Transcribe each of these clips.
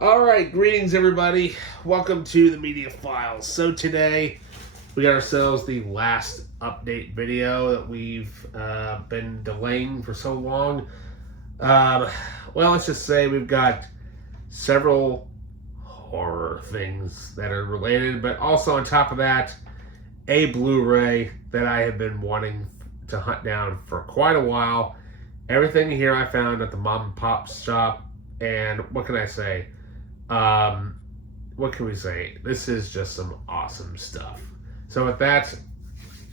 All right, greetings everybody. Welcome to the Media Files. So today we got ourselves the last update video that we've been delaying for so long. Well, let's just say we've got several horror things that are related, but also on top of that, a Blu-ray that I have been wanting to hunt down for quite a while. Everything here I found at the mom and pop shop, and what can I say? What can we say? This is just some awesome stuff. So with that,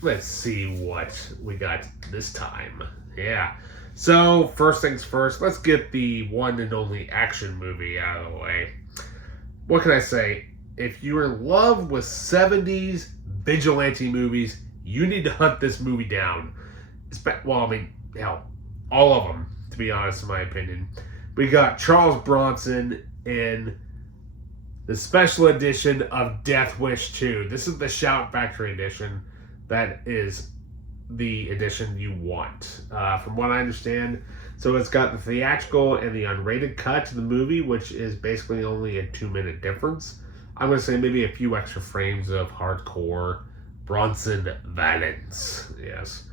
let's see what we got this time. Yeah. So first things first, let's get the one and only action movie out of the way. What can I say? If you're in love with 70s vigilante movies, you need to hunt this movie down. Well, I mean, hell, all of them, to be honest, in my opinion. We got Charles Bronson in the special edition of Death Wish 2. This is the Shout Factory edition. That is the edition you want, from what I understand. So it's got the theatrical and the unrated cut to the movie, which is basically only a 2-minute difference. I'm going to say maybe a few extra frames of hardcore Bronson violence. Yes.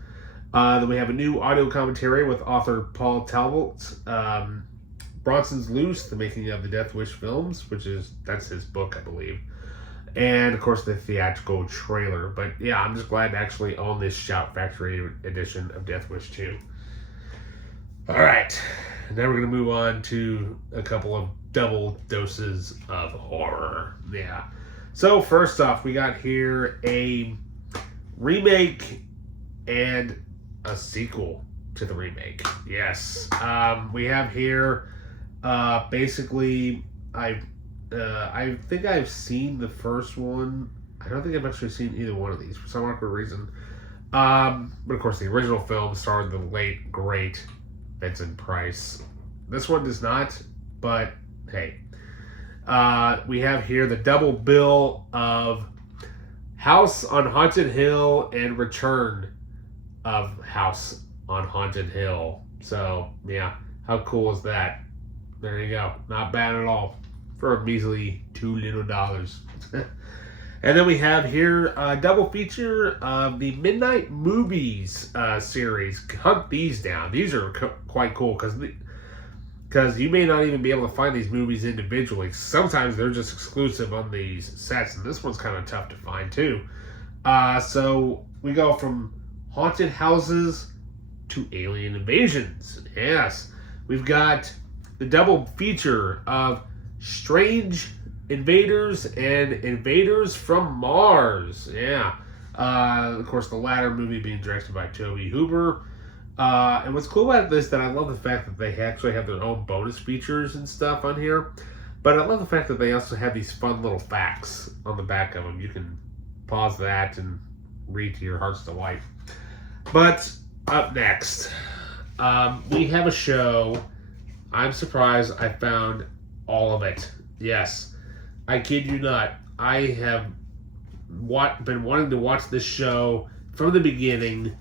Then we have a new audio commentary with author Paul Talbot. Bronson's Loose, the making of the Death Wish films, that's his book, I believe. And, of course, the theatrical trailer. But, yeah, I'm just glad to actually own this Shout Factory edition of Death Wish 2. All right. Now we're going to move on to a couple of double doses of horror. Yeah. So, first off, we got here a remake and a sequel to the remake. Yes. We have here... basically, I think I've seen the first one. I don't think I've actually seen either one of these for some awkward reason. But of course, the original film starred the late, great Vincent Price. This one does not, but hey. We have here the double bill of House on Haunted Hill and Return of House on Haunted Hill. So, yeah, how cool is that? There you go. Not bad at all. For a measly $2 little. And then we have here a double feature of the Midnight Movies series. Hunt these down. These are quite cool because you may not even be able to find these movies individually. Sometimes they're just exclusive on these sets, and this one's kind of tough to find too. So we go from haunted houses to alien invasions. Yes. We've got the double feature of Strange Invaders and Invaders from Mars. Yeah. Of course, the latter movie being directed by Tobe Hooper. And what's cool about this, that I love the fact that they actually have their own bonus features and stuff on here. But I love the fact that they also have these fun little facts on the back of them. You can pause that and read to your heart's delight. But up next, we have a show. I'm surprised I found all of it. Yes. I kid you not. I have been wanting to watch this show from the beginning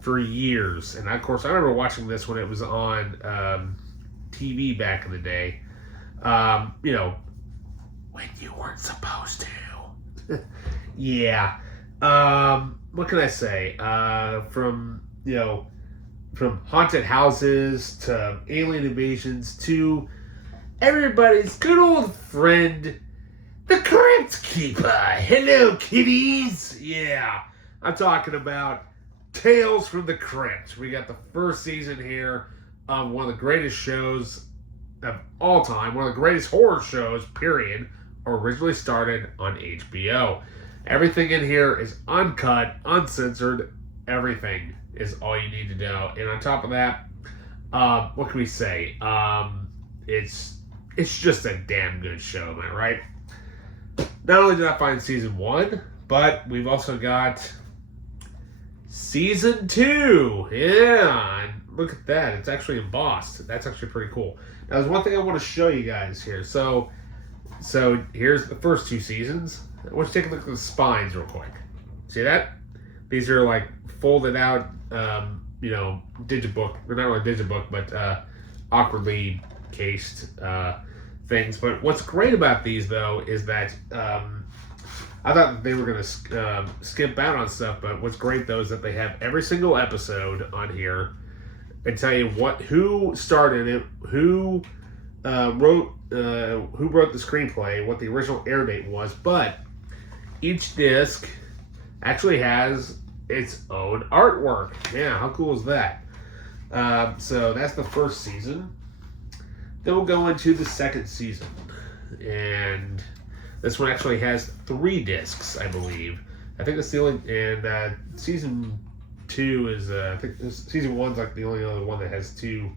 for years. And, of course, I remember watching this when it was on TV back in the day. When you weren't supposed to. Yeah. What can I say? From haunted houses to alien invasions to everybody's good old friend, the Crypt Keeper. Hello, kiddies. Yeah, I'm talking about Tales from the Crypt. We got the first season here of one of the greatest shows of all time, one of the greatest horror shows, period, originally started on HBO. Everything in here is uncut, uncensored. Everything is all you need to know. And on top of that, what can we say? It's just a damn good show, am I right? Not only did I find season 1, but we've also got season 2. Yeah, and look at that. It's actually embossed. That's actually pretty cool. Now, there's one thing I want to show you guys here. So here's the first 2 seasons. Let's take a look at the spines real quick. See that? These are like folded out, digibook, or not really digibook, but awkwardly cased things. But what's great about these, though, is that I thought that they were going to skimp out on stuff, but what's great, though, is that they have every single episode on here and tell you who started it, who wrote the screenplay, what the original air date was, but each disc actually has its own artwork. Yeah, how cool is that? So that's the first season. Then we'll go into the second season, and this one actually has 3 discs, I believe. I think that's the only, and season 2 is, I think season 1's like the only other one that has 2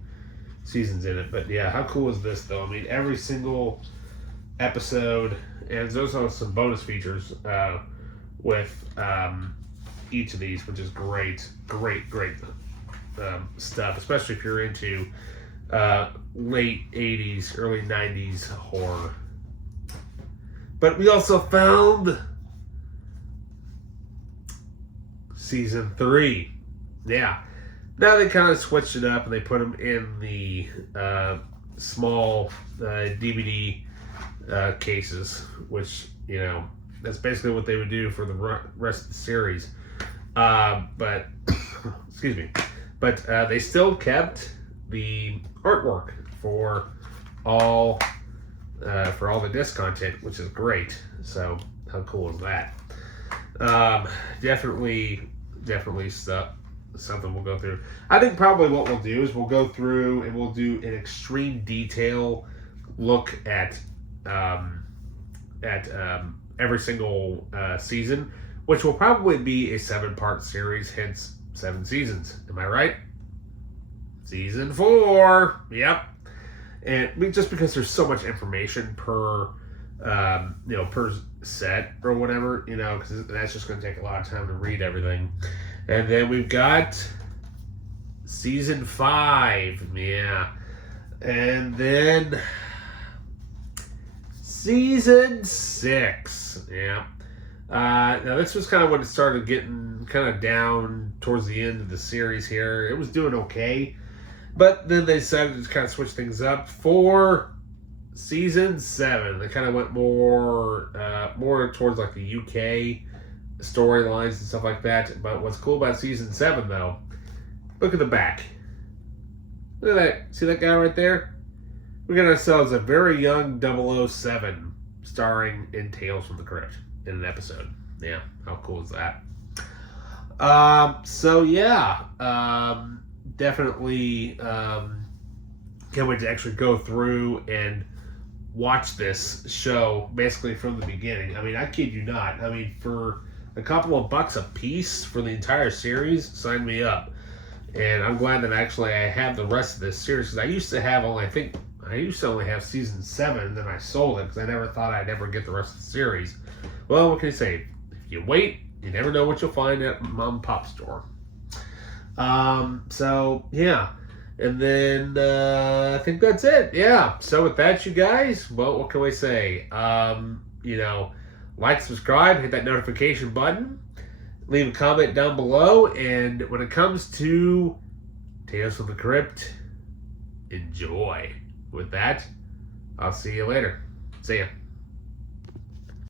seasons in it. But yeah, how cool is this, though? I mean, every single episode, and there's also some bonus features with each of these, which is great stuff, especially if you're into late 80s, early 90s horror. But we also found season 3. Yeah. Now they kind of switched it up and they put them in the small DVD cases, which, you know, that's basically what they would do for the rest of the series. But, excuse me. But they still kept the artwork for all the disc content, which is great. So how cool is that? Definitely something we'll go through. I think probably what we'll do is we'll go through and we'll do an extreme detail look at every single season, which will probably be a 7-part series, hence 7 seasons. Am I right? Season 4. Yep. And just because there's so much information per per set or whatever, because that's just going to take a lot of time to read everything. And then we've got season 5. Yeah. And then season 6. Yeah. Now this was kind of when it started getting kind of down towards the end of the series here. It was doing okay. But then they decided to kind of switch things up for season 7. They kind of went more towards like the UK storylines and stuff like that. But what's cool about season 7, though, look at the back. Look at that. See that guy right there? We got ourselves a very young 007 starring in Tales from the Crypt in an episode. Yeah, how cool is that? So yeah, definitely can't wait to actually go through and watch this show basically from the beginning. I mean, I kid you not. I mean, for a couple of bucks a piece for the entire series, sign me up. And I'm glad that actually I have the rest of this series, because I used to only have season 7, then I sold it because I never thought I'd ever get the rest of the series. Well, what can you say? If you wait, you never know what you'll find at mom and pop store. So yeah, and then I think that's it. Yeah. So with that, you guys, well, what can we say? Like, subscribe, hit that notification button, leave a comment down below, and when it comes to Tales from the Crypt, enjoy. With that, I'll see you later. See ya.